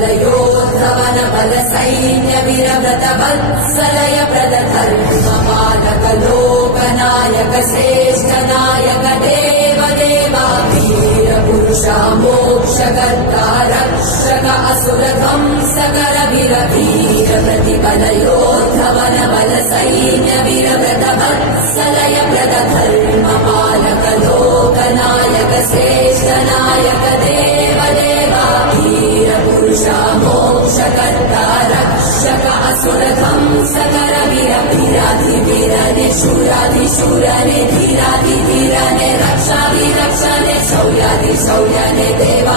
बलयोद्धवन बल सैन्य वीरव्रत वत्सलय प्रद धर्म पालक लोकनायक श्रेष्ठ नायक देव देवा वीर पुरुषा मोक्षकर्ता रक्षक असुर ध्वंसकर वीर वीर प्रतिबल योद्धवन बल सैन्य वीरव्रत वत्सलय प्रद धर्म पालक लोकनायक श्रेष्ठ नायक देव देवा वीर पुरुषा मोक्षकर्ता रक्षक असुर ध्वंसकर वीर वीराधि वीरने शूराधि शूरने धीराधि धीरने रक्षाधि रक्षणे शौर्याधि शौर्यने देवा